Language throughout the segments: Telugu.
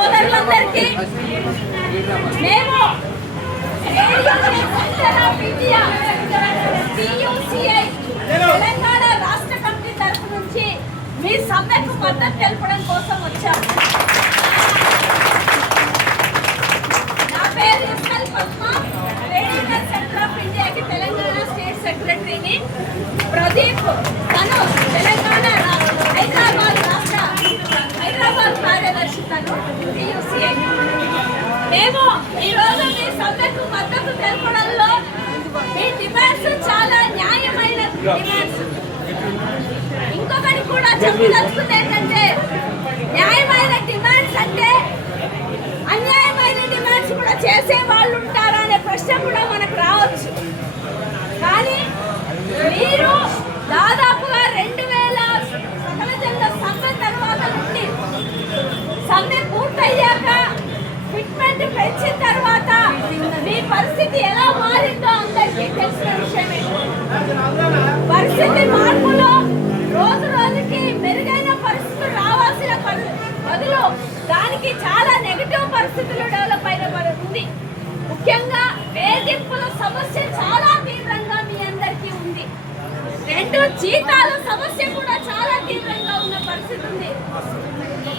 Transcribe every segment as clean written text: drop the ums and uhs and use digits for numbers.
సోదరులందరికీ మేము తెలంగాణ రాష్ట్ర కమిటీ తరఫు నుంచి మీ సమ్మెకు మద్దతు తెలపడం కోసం వచ్చాము. నా పేరు S L Padma, radial centre of ఇండియాకి తెలంగాణ స్టేట్ సెక్రటరీని. ప్రదీప్ తను తెలంగాణ హైదరాబాద్ కార్యదర్శి తను టీయూసీఐ. మేము ఈరోజు మీ సమ్మెకు మద్దతు తెలపడంలో మీ డిమాండ్స్ చాలా న్యాయమైన డిమాండ్స్. ఇంకొకటి కూడా చెప్పదలుచుకుంది ఏంటంటే, న్యాయమైన డిమాండ్స్ అంటే అన్యాయమైన డిమాండ్స్ కూడా చేసే వాళ్ళు ఉంటారా అనే ప్రశ్న కూడా మనకు రావచ్చు. కానీ మీరు దాదాపుగా 2000 సకల జనుల సమ్మె తర్వాత నుండి సమ్మె పూర్తయ్యాక ఫిట్మెంట్ పెంచిన తర్వాత మీ పరిస్థితి ఎలా మారిందో అందరికీ తెలిసిన విషయమే. పరిస్థితి మార్పులో రోజు రోజుకి మెరుగైన పరిస్థితులు రావాల్సిన బదులు దానికి చాలా నెగటివ్ పరిస్థితులు డెవలప్ అయిన ఉంది. ముఖ్యంగా వేధింపుల సమస్య చాలా తీవ్రంగా మీ అందరికీ ఉంది. 2 జీతాల సమస్య కూడా చాలా తీవ్రంగా ఉన్న పరిస్థితి ఉంది.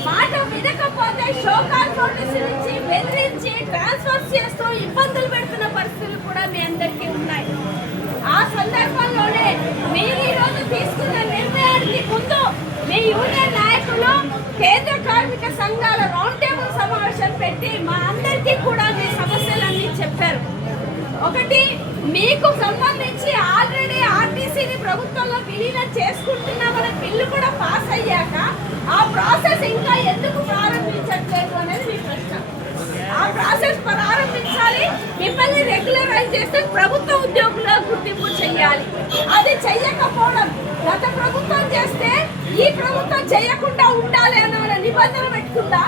మాట వినకపోతే షోకాల్ నోటీసు నుంచి బెదిరించి ట్రాన్స్ఫర్ చేస్తూ ఇబ్బందులు పెడుతున్న పరిస్థితులు కూడా మీ అందరికీ ఉన్నాయి. ఆ సందర్భంలోనే మీరు ఈరోజు తీసుకున్న నిర్ణయానికి ముందు మీ యూనియన్ నాయకులు కేంద్ర కార్మిక సంఘాల రౌండ్ టేబుల్ సమావేశం పెట్టి మా అందరికీ కూడా మీ సమస్యలన్నీ చెప్పారు. ఒకటి, మీకు సంబంధించి ఆల్రెడీ ఆర్టీసీని ప్రభుత్వంలో విలీనం చేసుకుంటున్నామనే బిల్లు కూడా పాస్ అయ్యాక ఆ ప్రాసెస్ ఇంకా ఎందుకు ప్రారంభించట్లేదు అనేది మీ ప్రశ్న. ఆ ప్రాసెస్ ప్రారంభించాలి, మిమ్మల్ని రెగ్యులరైజ్ చేస్తే ప్రభుత్వ ఉద్యోగుల గుర్తింపు చెయ్యాలి. అది చెయ్యకపోవడం గత ప్రభుత్వం చేస్తే ఈ ప్రభుత్వం చేయకుండా ఉండాలి అన్న నిబంధన పెట్టుకుందా?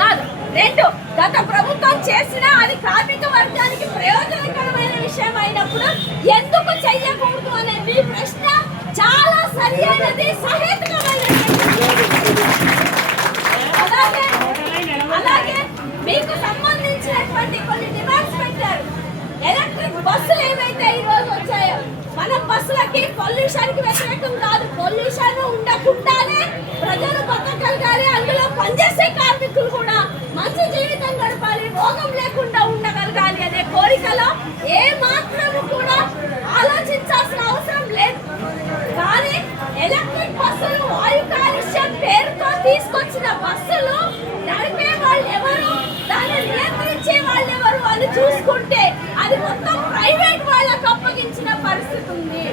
కాదు. 2, గత ప్రభుత్వం చేసినా అది కార్మిక వర్గానికి ప్రయోజనకరమైన విషయం అయినప్పుడు ఎందుకు చెయ్యకూడదు అనే మీ ప్రశ్న చాలా సరైనది, సహేతుకమైనది. అలాగే మీకు సంబంధించినటువంటి కొన్ని డిమాండ్స్ పెట్టారు. ఎలక్ట్రిక్ బస్సులు ఏవైతే ఈ రోజు వచ్చాయో, మన బస్సులకి పొల్యూషన్ కి వ్యతిరేకం కాదు, పొల్యూషన్ ఉండకుండానే ప్రజలు బతకగలగాలి, అందులో పనిచేసే కార్మికులు కూడా మంచి జీవితం గడపాలి, రోగం లేకుండా ఉండగలగాలి అనే కోరికలో ఏ మాత్రం కూడా ఆలోచించాల్సిన అవసరం లేదు. కానీ ఎలక్ట్రిక్ బస్సులు వాయు కాలుష్యం పేరుతో తీసుకొచ్చిన బస్సులు నడిపే వాళ్ళు ఎవరు, దాన్ని నియంత్రించే వాళ్ళు ఎవరు అని చూసుకుంటే అది మొత్తం ప్రైవేట్ వాళ్ళకు అప్పగించిన పరిస్థితి ఉంది.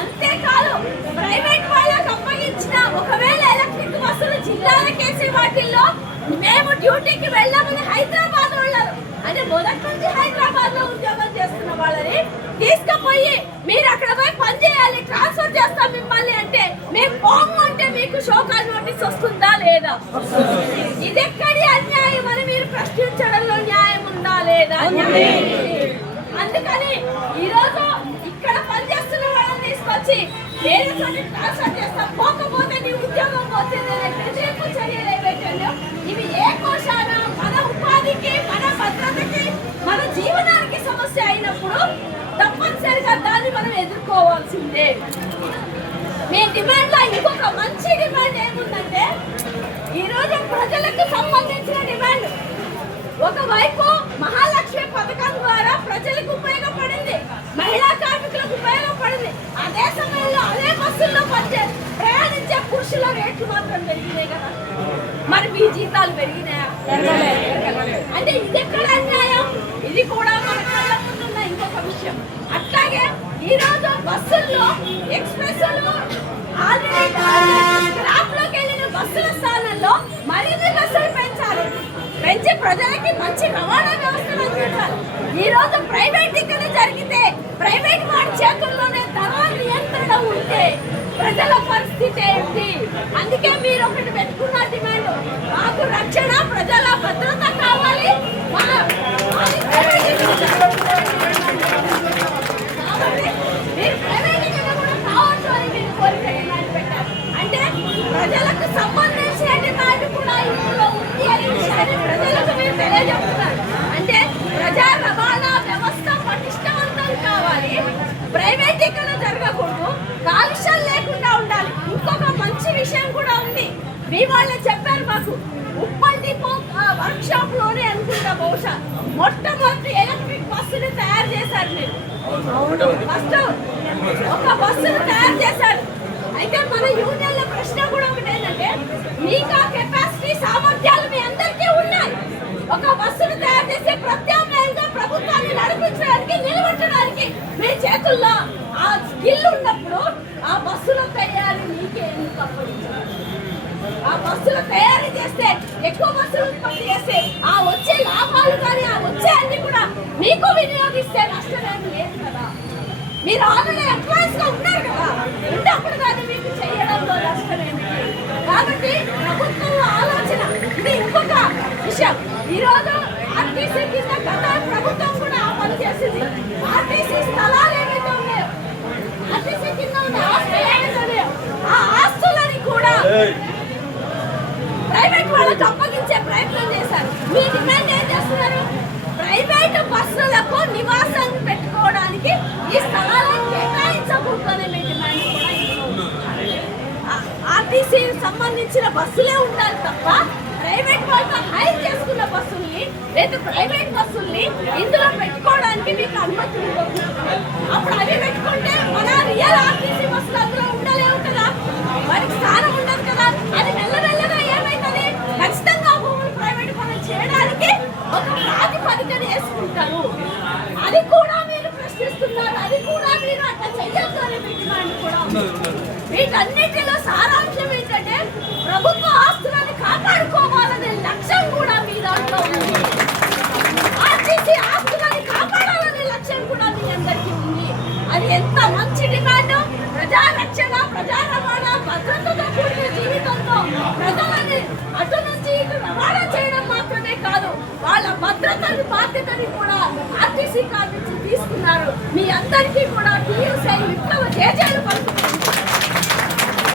అంతేకాదు ప్రైవేట్ వాళ్ళకు అప్పగించిన ఒకవేళ ఎలక్ట్రిక్ బస్సులు జిల్లాలకేసే వాటిల్లో మేము డ్యూటీకి వెళ్ళామని హైదరాబాద్ వాళ్ళరు అంటే మొదటి నుంచి హైదరాబాద్ లో ఉద్యోగం చేస్తున్న వాళ్ళని తీసుకుపోయి మీరు అక్కడ పోయి పని చేయాలి, ట్రాన్స్ఫర్ చేస్తాం మిమ్మల్ని అంటే మేము పోము అంటే మీకు షోకాల్ నోటీస్ వస్తుందా లేదా? ఇది ఎక్కడి అన్యాయం అని మీరు ప్రశ్నించడంలో న్యాయం ఉందా లేదా? అందుకని ఈరోజు ఇక్కడ పనిచేస్తున్న వాళ్ళని తీసుకొచ్చి వేరే చోటి ట్రాన్స్ఫర్ చేస్తాం, పోకపోతే నీ ఉద్యోగం పోతుంది బెదిరింపు చర్యలు ఏవైతే ఇవి ఏ కోశాన మన ఉపాధికి, మన భద్రతకి, మన జీవనానికి సమస్య అయినప్పుడు తప్పనిసరిగా దాన్ని మనం ఎదుర్కోవాల్సిందే. మీ డిమాండ్ లో ఇంకొక మంచి డిమాండ్ ఏముందంటే, ఈరోజు ప్రజలకు సంబంధించిన డిమాండ్. ఒకవైపు మహాలక్ష్మి పథకం ద్వారా ప్రజలకు ఉపయోగపడింది, మహిళా కార్మికులకు ఉపయోగపడింది. అదే సమయంలో అదే బస్సుల్లో ప్రయాణించే పురుషుల రేట్లు మాత్రం పెరిగినాయి కదా, మరి మీ జీతాలు పెరిగినాయా? అంటే ఇది ఎక్కడ అన్యాయం? ఇది కూడా మన కళ్ళ ముందున్న ఇంకొక విషయం. అట్లాగే ఈరోజు బస్సుల్లో ఎక్స్ప్రెస్లు ఆల్రెడీ స్క్రాప్ లోకి వెళ్ళిన బస్సుల స్థానంలో మరిన్ని బస్సులు పెంచి ప్రజలకి మంచి రవాణా వ్యవస్థను అందించాలి. ఈ రోజు ప్రైవేటీకరణ జరిగితే ప్రైవేట్ వాడి చేతుల్లోనే ధరల నియంత్రణ ఉంటే ప్రజల పరిస్థితి ఏంటి? అందుకే మీరు ఒకటి పెట్టుకున్న డిమాండ్, మాకు రక్షణ, ప్రజల భద్రత కావాలి. మీరు ప్రైవేటీకరణ కూడా కావచ్చు అని మీరు కోరిక డిమాండ్ పెట్టారు. అంటే ప్రజలకు సంబంధించిన మీ వాళ్ళే చెప్పారు మాకు ఉప్పల్ డిపో వర్క్ షాప్ లోనే అనుకుంటా బహుశా మొట్టమొదటి ఎలక్ట్రిక్ బస్సుని తయారు చేశారు మీరు. ఫస్ట్ ఒక బస్సును తయారు చేశారు. అయితే మన యూనియన్ల ప్రశ్న కూడా ఒకటి ఏంటంటే మీకు ఆ కెపాసిటీ సామర్థ్యాలు మీ అందరికీ ఉన్నాయి. ఒక బస్సును తయారు చేసే ప్రత్యామ్నాయంగా ప్రభుత్వాన్ని నడిపించడానికి నిలబెట్టడానికి మీ చేతుల్లో ఆ స్కిల్ ఉన్నప్పుడు ఆ బస్సుల తయారీ మీకే ఎందుకు అప్పగించారు? ఆ బస్సులు తయారీ చేస్తే ఎక్కువ బస్సులు ఉత్పత్తి చేస్తే ఆ వచ్చే లాభాలు కానీ ఆ వచ్చే అన్ని కూడా మీకు వినియోగిస్తే నష్టమేమి లేదు కదా. మీరు ఆల్రెడీ ఎంప్లాయీస్ గా ఉన్నారు కదా, ఉన్నప్పుడు కానీ మీకు చేయడంలో నష్టమేమి. కాబట్టి ప్రభుత్వం ఆలోచన ఇది. ఇంకొక విషయం, ఈరోజు ఆర్టీసీ కింద గత ప్రభుత్వం కూడా ఆ పని చేసింది. ఆర్టీసీ స్థలాలు ఏవైతే ఉన్నాయో, ఆర్టీసీ కింద ఉన్న ఆస్తులు ఏవైతే ఉన్నాయో ఆ ఆస్తులని కూడా ప్రైవేట్ వాళ్ళకి అప్పగించే ప్రయత్నం చేశారు. మీ డిమాండ్ ఏం చేస్తున్నారు? ప్రైవేట్ బస్సులకు నివాసం పెట్టుకోవడానికి ఈ స్థలాలను కేటాయించకూడదనే మీ డిమాండ్ కూడా. ఆర్టీసీ సంబంధించిన బస్సులే ఉండాలి తప్ప ప్రైవేట్ వాళ్ళతో హైర్ చేసుకున్న బస్సుల్ని లేదా ప్రైవేట్ బస్సుల్ని ఇందులో పెట్టుకోవడానికి మీకు అనుమతి ఉండదు. అప్పుడు అవి పెట్టుకుంటే మన రియల్ ఆర్టీసీ బస్సులు అందులో ఉండలేవు కదా, వారికి స్థానం ఉండదు కదా. అది మెల్లమెల్లగా ఏమైతుంది, ఖచ్చితంగా భూములు ప్రైవేట్ పనులు చేయడానికి ఒక ప్రాతిపదికన వేసుకుంటారు. అది కూడా మీరు ప్రశ్నిస్తున్నారు, అది కూడా మీరు అట్లా చేయొద్దు అనే డిమాండ్ కూడా ఉంది. వీటన్నిటిలో సారాంశం ఏంటంటే ప్రభుత్వ ఆస్తులను కాపాడుకోవాలనే లక్ష్యం కూడా మీ దాంట్లో ఉంది. ఆర్టీసీ ఆస్తులని కాపాడాలనే లక్ష్యం కూడా మీ అందరికీ ఉంది. అది ఎంత మంచి డిమాండ్! ప్రజా రక్షణ, ప్రజా రవాణా, భద్రతతో కూడిన జీవితంతో ప్రజలని అటు నుంచి ఇటు రవాణా చేయడం మాత్రమే కాదు, వాళ్ళ భద్రతని బాధ్యతని కూడా ఆర్టీసీ కార్మికులు తీసుకున్నారు. మీ అందరికీ కూడా టీయూసీ విప్లవ జేజేలు పలుకుతుంది.